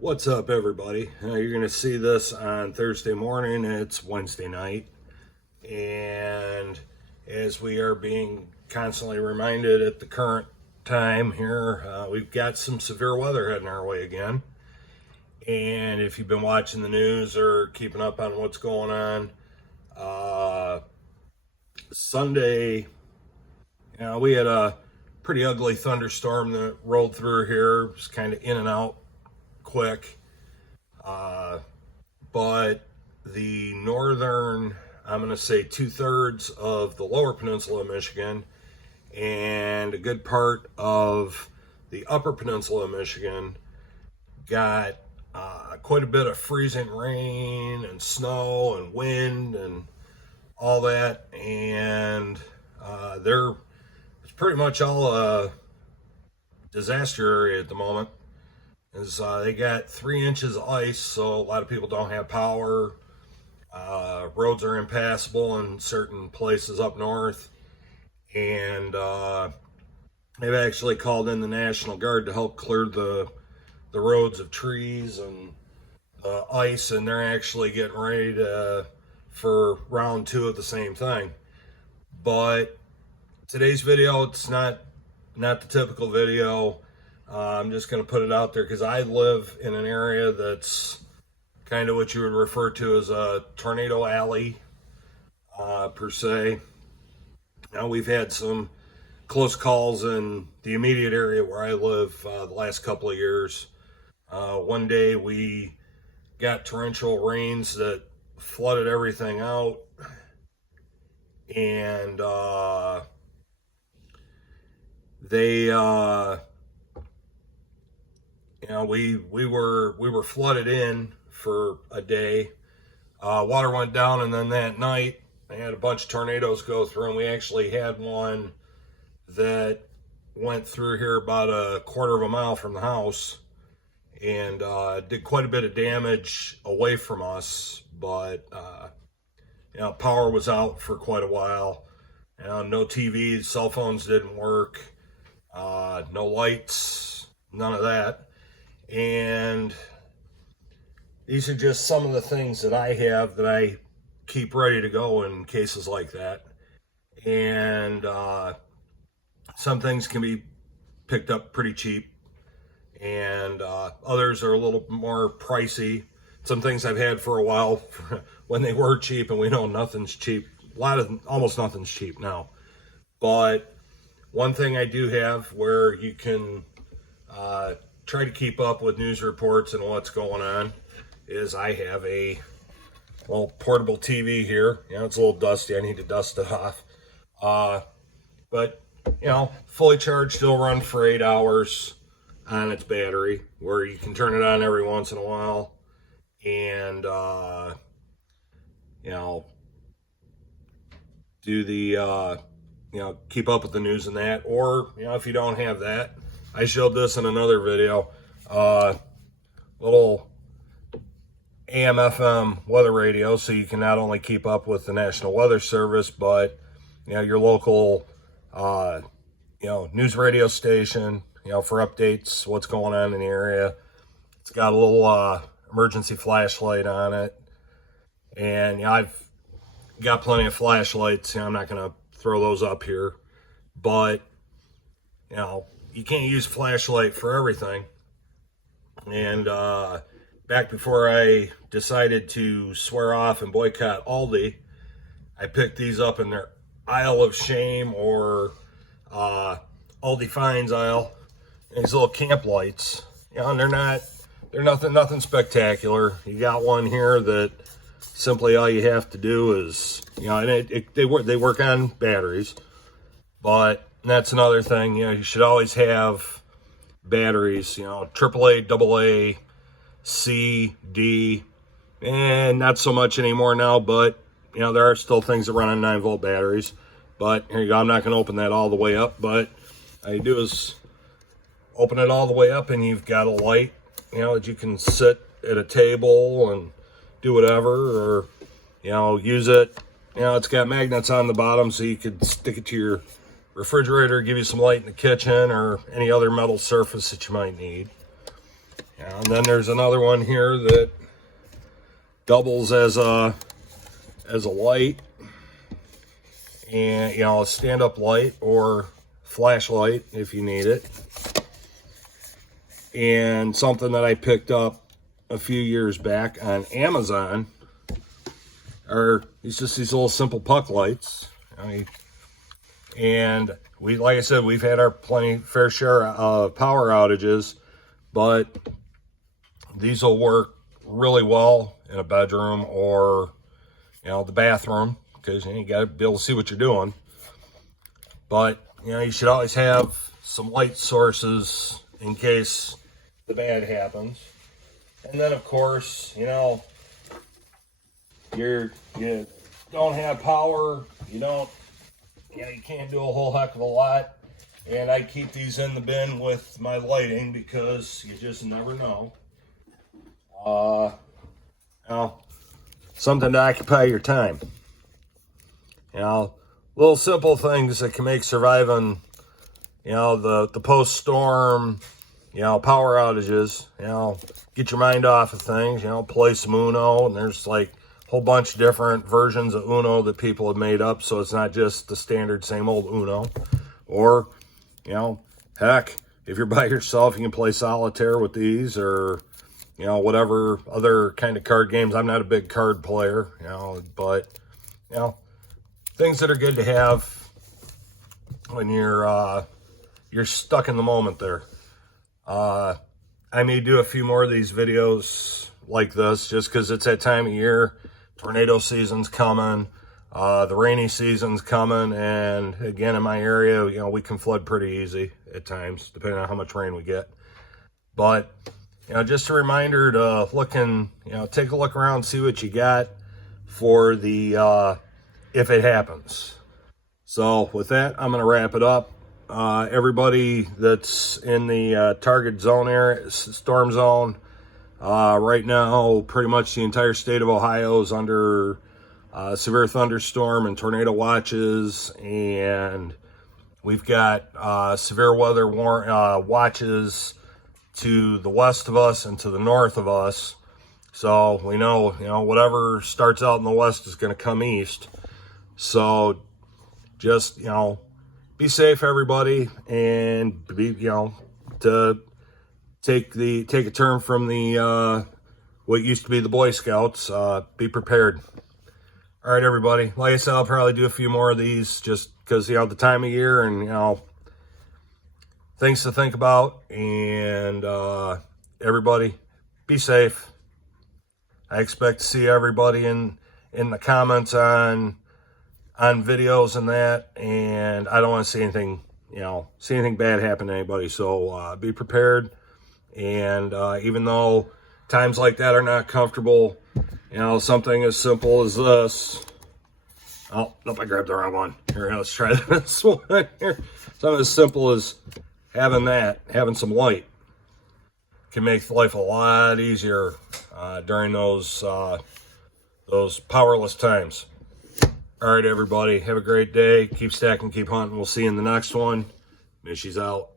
What's up, everybody? You're going to see this on Thursday morning. It's Wednesday night. And as we are being constantly reminded at the current time here, we've got some severe weather heading our way again. And if you've been watching the news or keeping up on what's going on, Sunday, we had a pretty ugly thunderstorm that rolled through here. It was kind of in and out quick. But the northern, I'm going to say 2/3 of the lower peninsula of Michigan and a good part of the upper peninsula of Michigan got quite a bit of freezing rain and snow and wind and all that. And it's pretty much all a disaster area at the moment. They got 3 inches of ice, so a lot of people don't have power. Roads are impassable in certain places up north, and they've actually called in the National Guard to help clear the roads of trees and ice, and they're actually getting ready for round 2 of the same thing. But today's video, it's not the typical video. I'm just going to put it out there because I live in an area that's kind of what you would refer to as a tornado alley, per se. Now, we've had some close calls in the immediate area where I live the last couple of years. One day we got torrential rains that flooded everything out, and we were flooded in for a day. Water went down, and then that night they had a bunch of tornadoes go through, and we actually had one that went through here about a quarter of a mile from the house and did quite a bit of damage away from us. But power was out for quite a while. No TVs, cell phones didn't work, no lights, none of that. And these are just some of the things that I have that I keep ready to go in cases like that. And some things can be picked up pretty cheap, and others are a little more pricey. Some things I've had for a while when they were cheap, and we know nothing's cheap. Almost nothing's cheap now. But one thing I do have where you can try to keep up with news reports and what's going on is I have a portable TV here. It's a little dusty. I need to dust it off. But fully charged, it'll run for 8 hours on its battery, where you can turn it on every once in a while and do the keep up with the news and that. Or if you don't have that, I showed this in another video, little AM/FM weather radio, so you can not only keep up with the National Weather Service, but your local news radio station, for updates, what's going on in the area. It's got a little emergency flashlight on it, and I've got plenty of flashlights. I'm not going to throw those up here, but you can't use flashlight for everything. And back before I decided to swear off and boycott Aldi, I picked these up in their aisle of shame, or Aldi finds aisle. These little camp lights, and they're nothing spectacular. You got one here that simply all you have to do is, and they work on batteries. But that's another thing. You should always have batteries. AAA, AA, C, D, and not so much anymore now. But there are still things that run on 9-volt batteries. But here you go. I'm not going to open that all the way up, but all you do is open it all the way up, and you've got a light, that you can sit at a table and do whatever, or use it. It's got magnets on the bottom, so you could stick it to your refrigerator, give you some light in the kitchen or any other metal surface that you might need. And then there's another one here that doubles as a light, and a stand-up light or flashlight if you need it. And something that I picked up a few years back on Amazon are these little simple puck lights. And like I said, we've had our fair share of power outages, but these will work really well in a bedroom or the bathroom, because you got to be able to see what you're doing. But you should always have some light sources in case the bad happens. And then of course, you don't have power, you can't do a whole heck of a lot. And I keep these in the bin with my lighting because you just never know. Something to occupy your time. Little simple things that can make surviving, the post-storm, power outages, get your mind off of things, play some Uno. And there's like a whole bunch of different versions of Uno that people have made up, so it's not just the standard same old Uno. Or, heck, if you're by yourself, you can play solitaire with these, or whatever other kind of card games. I'm not a big card player, but, things that are good to have when you're stuck in the moment there. I may do a few more of these videos like this just because it's that time of year. Tornado season's coming, the rainy season's coming, and again, in my area, we can flood pretty easy at times, depending on how much rain we get. But just a reminder to take a look around, see what you got for the if it happens. So with that, I'm going to wrap it up. Everybody that's in the target zone area, storm zone, right now, pretty much the entire state of Ohio is under severe thunderstorm and tornado watches, and we've got severe weather watches to the west of us and to the north of us. So we know, whatever starts out in the west is going to come east. So just, be safe, everybody, and be, to take a term from the what used to be the Boy Scouts, be prepared. All right, everybody. Like I said, I'll probably do a few more of these just because, the time of year and, things to think about. And everybody, be safe. I expect to see everybody in the comments on videos and that, and I don't want to see anything, bad happen to anybody. So be prepared. And even though times like that are not comfortable, something as simple as this. Oh, nope, I grabbed the wrong one. Here, let's try this one here. Something as simple as having some light can make life a lot easier during those powerless times. All right, everybody, have a great day. Keep stacking, keep hunting. We'll see you in the next one. Mishy's out.